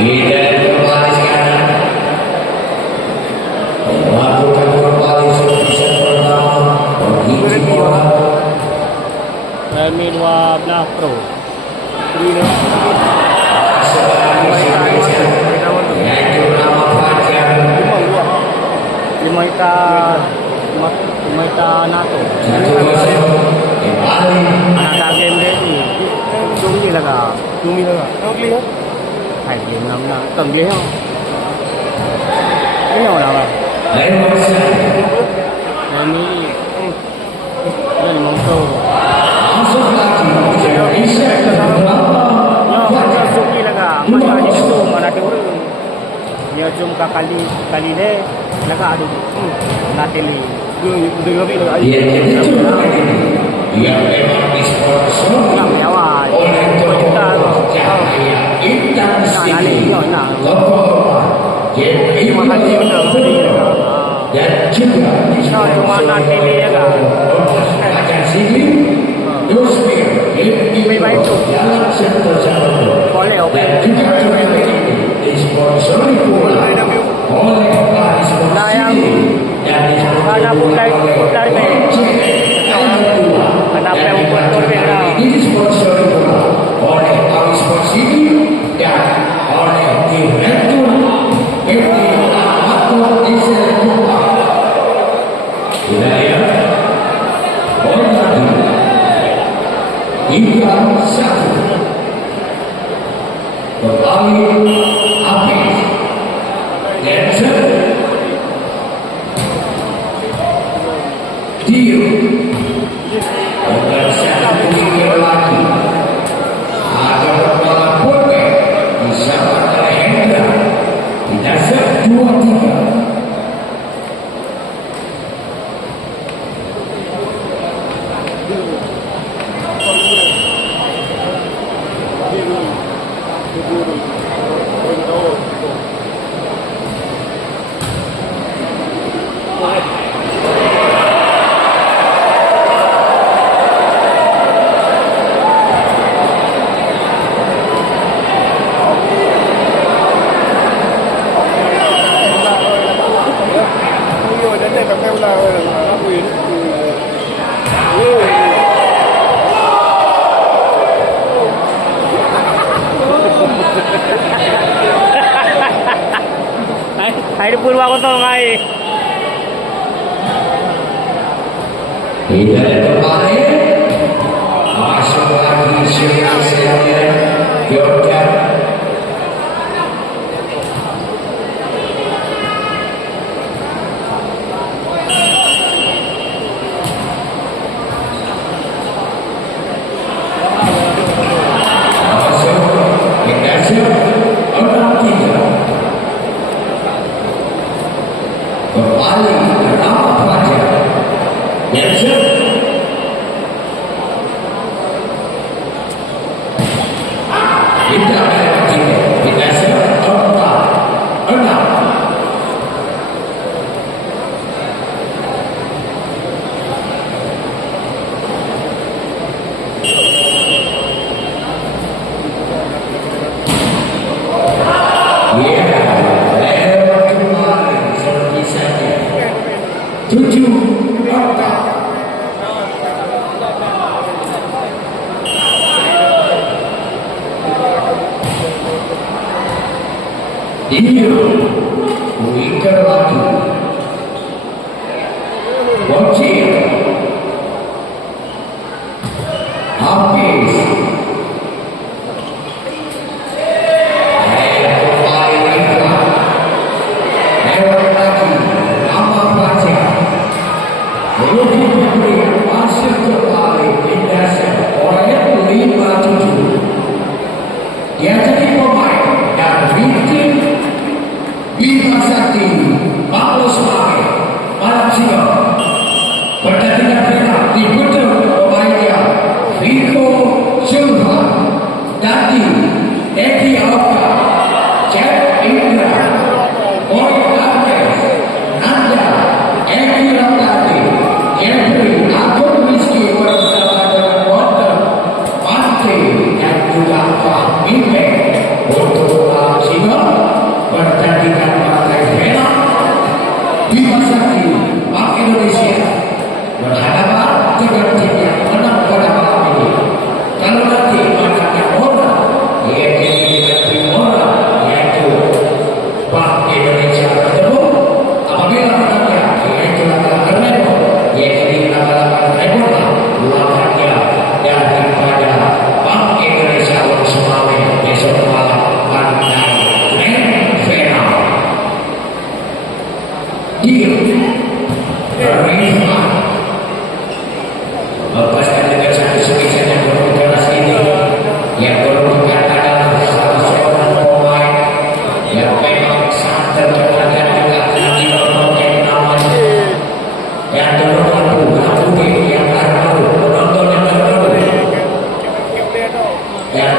Kita kembali sekarang melakukan kembali servis pertama bagi Timor. Redmi 12 Pro. Yaitu nama Fajar 5 juta NATO. satu musuh kembali Anak game dia ni. Cumi lah kah? Cumi lah kah? Tengok clear. Hai game nam nak. Tầm dia không? Cái nào nào vậy? lewat sana Redmi. Đây là mong câu. langsung lagi Indonesia berapa Fajar Cumi lah kah? Macam ni tu mana ada orang. Dia cuma kali le. Laka ada. Nateli. Dia lebih lah. dia jadi cuma yang memang disponsor Yang mewah. oleh Kita Cahaya Intan Sini nak. Lokal game Terima kasih untuk sedih juga. dan juga Kau yang mana TV ya kak? akan sini terus Baik-baik tu. dalam sektor jalan Boleh dan okey. juga disponsori pula oleh Paris Nah, yang dan ada putar ni. Ada apa yang betul betul. ini disponsori pula oleh Paris Sini dan oleh Direktur PT Ahmad Diesel Kupa wilayah Boyolali hingga satu kembali habis Lenser Dio dan satu pikir lagi ada kepala pulpen bersama oleh Hendra di dasar 2-3. Hai purwa ko to ngai. Tidak kembali masuk lagi Syria Yordan masuk Indonesia 6-3 kembali nama Fajar Nelson tidak melewati Indonesia 4-6 lewat kembali seperti saja 7-4 Dio winger lagi Bocil Hafiz kembali Indra lewat lagi nama Fajar Rudi Putri masih kembali Indonesia oleh 5-7 dia jadi pemain dan bikin Bima Sakti Paulus Mare Malam Siang pertandingan final diputar pemainnya Rico Silva Dati Edi Auka Jeff Indra Boy Andres Nanda Edi Ramdhani Jeffrey Agung Rizky bersama dengan Wonder Mantri dan juga Pak Mimpe untuk Malam Siang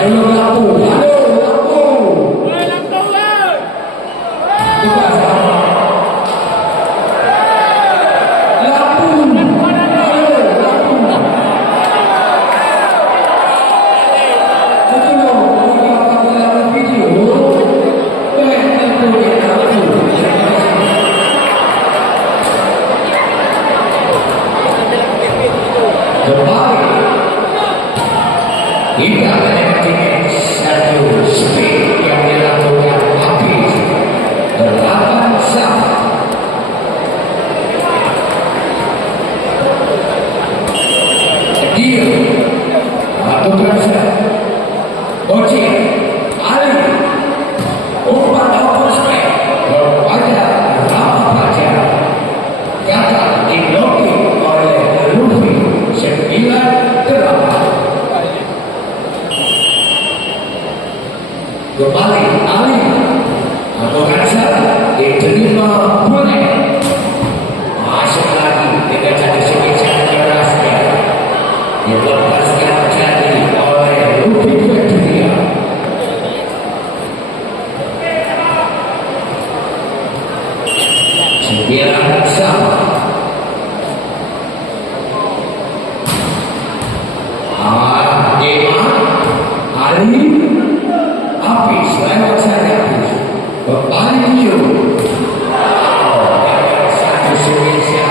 dulu lampu. Halo, lampu. Tugas apa? Lampu. Halo, lampu. Betul, buka kamera video. Lampu dia lampu. Kembali kita menikmati satu speed yang dilakukan habis 8 jam. Dia lakukan Oji Ali umpan open speed kepada Rama Fajar kata diblokir oleh Luffy 9-8. Kembali Ali lakukan salah diterima boleh masuk lagi dengan satu sekitar kerasnya dilepaskan jadi oleh Luffy Fetria. Sembilan sama. Dema Ali habis lewat saja habis kembali Rio satu Indonesia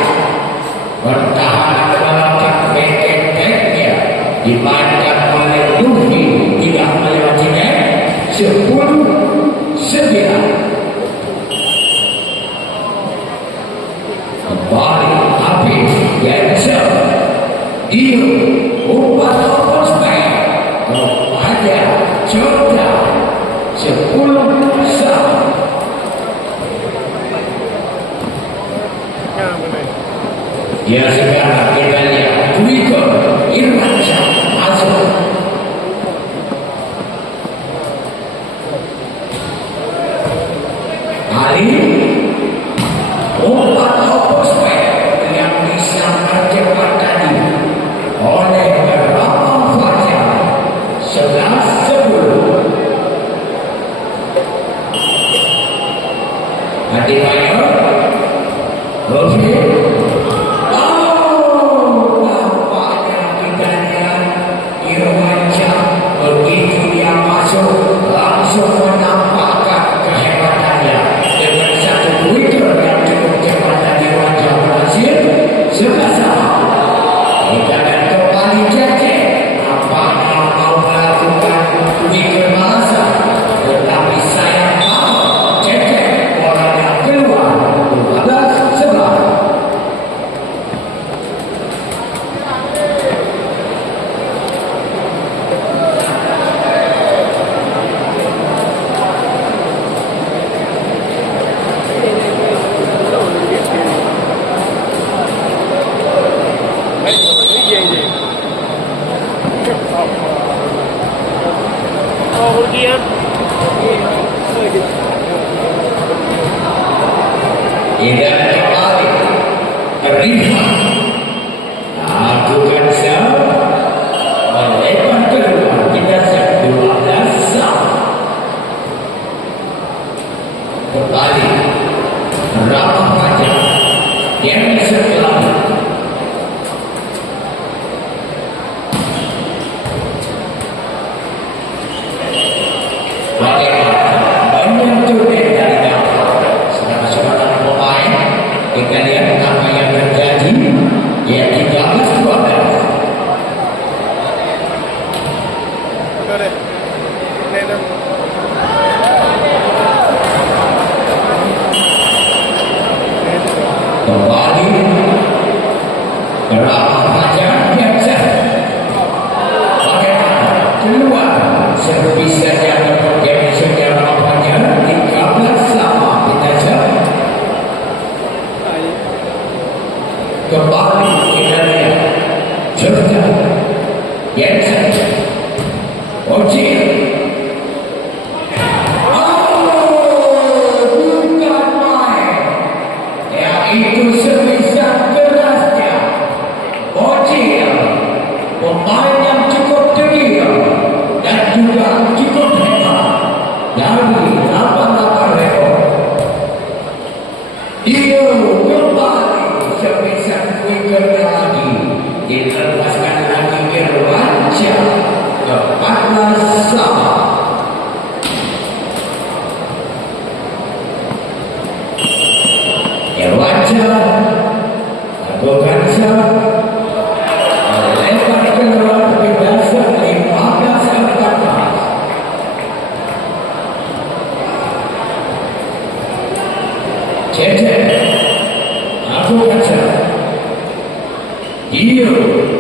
bertahan melakukan back-backnya dimainkan oleh Luffy tidak melewati net 10-9. Kembali habis Yancer Rio umpan open space kepada Jordan 10-9. Ya sekarang kita lihat Twitter Irfan Syah masuk. Ali umpan open space yang bisa tercepat tadi oleh Rama Fajar 11-10. Hati Mayor Luffy. Oh, nampaknya kita lihat Irfan Syah begitu dia masuk langsung menampakkan kehebatannya dengan satu Twitter yang cukup cepat dari wajah berhasil 11-9. Kita akan kembali Cece. Nampaknya mau melakukan Twitter masa, tetapi sayang Cece bolanya keluar 12-11. Tidak kembali Rifan lakukan sel melebar keluar kita 12-sama. Kembali Rama Fajar yang setelah menyentuh dari dalam seorang pemain. Kita lihat apa yang terjadi. Dia 13-12. Kembali Rama Fajar biasa. Bagaimana keluar servisnya yang sejarah Rama Fajar 13-sama. Kita jauh. Kembali kita lihat Jordan Yancer Ojil. Bukan main, yaitu sebisa kerasnya Ojil, pemain yang cukup tinggi dan juga Cecep, aku baca. Dia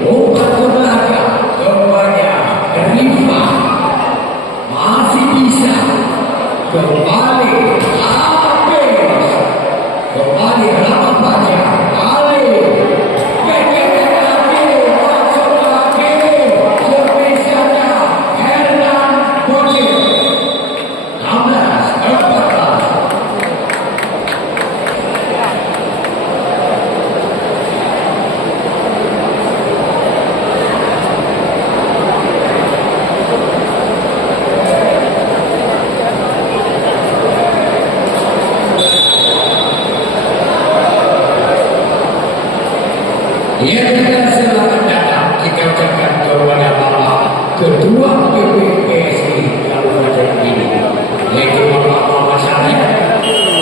obat ke belakang kepada Rifah. Masih bisa kembali habis. Kembali Rama Baja. Balik. Ia dengan selamat datang kita ucapkan kepada Bapak Ketua PPPSI Kabupaten ini, yaitu Bapak Muhammad Saleh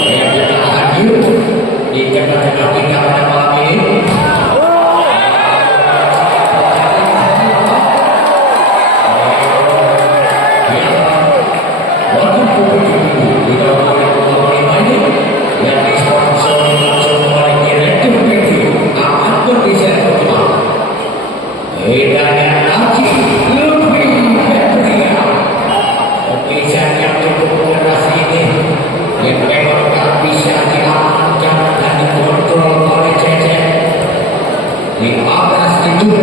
yang kita hadir di tengah-tengah kita pada malam ini. Waktu publik ini di tahun 2025 ini yang disponsori langsung oleh Direktur PT Ahmad Berdisa Kutuma. Hidayat Haji Lutfi Petria. Pemisah yang cukup keras ini yang memang tak bisa diamankan dan dikontrol oleh Cecep. 15-17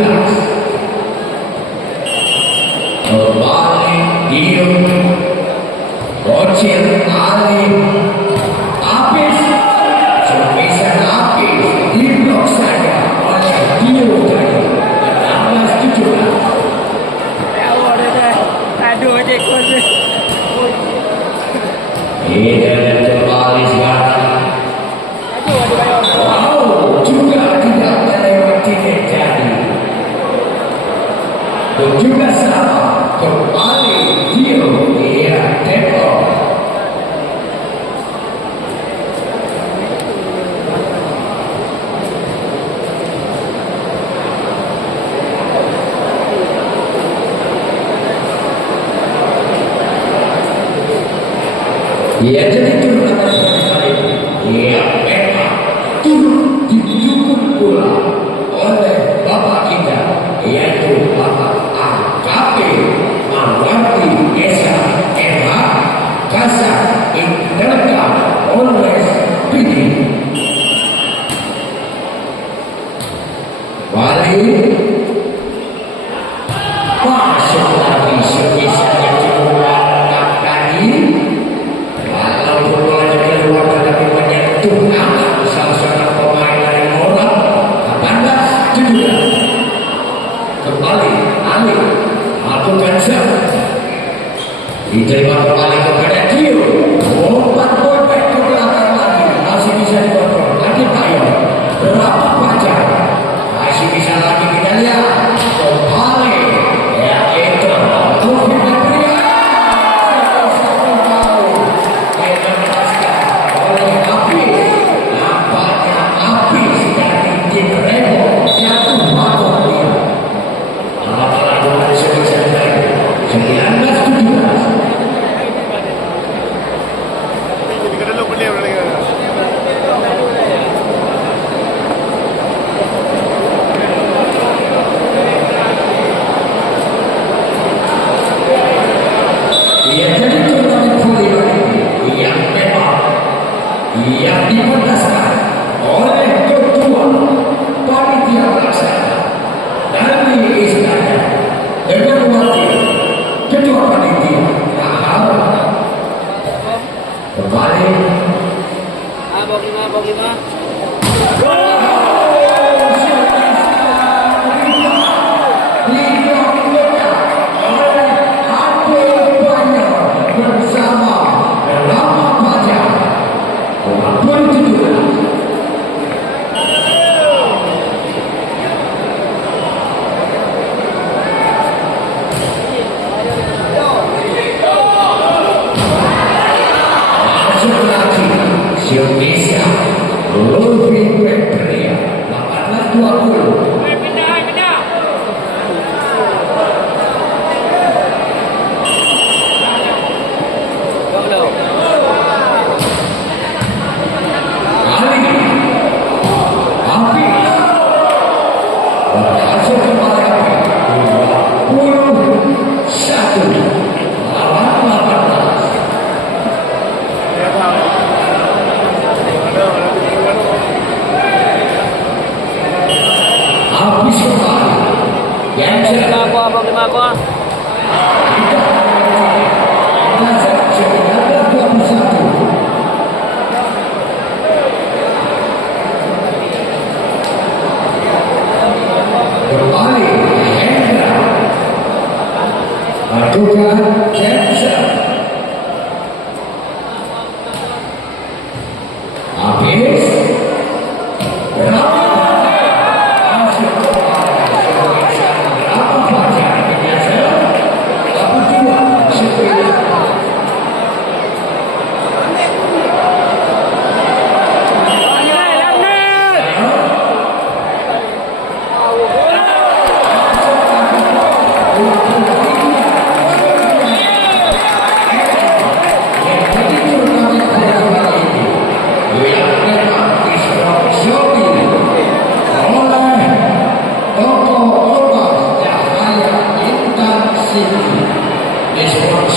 kembali Dio Bocil Ali habis semisal habis diblok saja oleh Dio tadi 16-17. Aduh, adik kuasa. Dan kembali sekarang. Wow, juga tidak melewati jadi. Dan juga sama kembali Dio dia tempo. Ia jadi turnamen kali ini. Ia memang turut didukung pula oleh Bapak kita, yaitu Bapak AKP Marwati Esa MH Kasar Intelektual Polres Pidi. Balik masuk lagi sebisa yang cukup tadi. Walaupun bola keluar tetapi menyentuh anak salah seorang pemain dari Mora. 18-17 kembali Ali lakukan serve diterima kembali kepada Dio. Umpan bola ke belakang lagi masih bisa dikontrol lagi Tayo berapa baca masih bisa lagi kita lihat kembali ya itu Taufik Petria. Yang diberdasarkan oleh ketua panitia pelaksana dari istana dengan wakil ketua panitia Rahal kembali Bogima. bersama Rama Baja. Indonesia Lutfi Petria 18-20.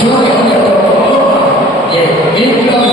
Suara yang terbawa. Ya, ini kita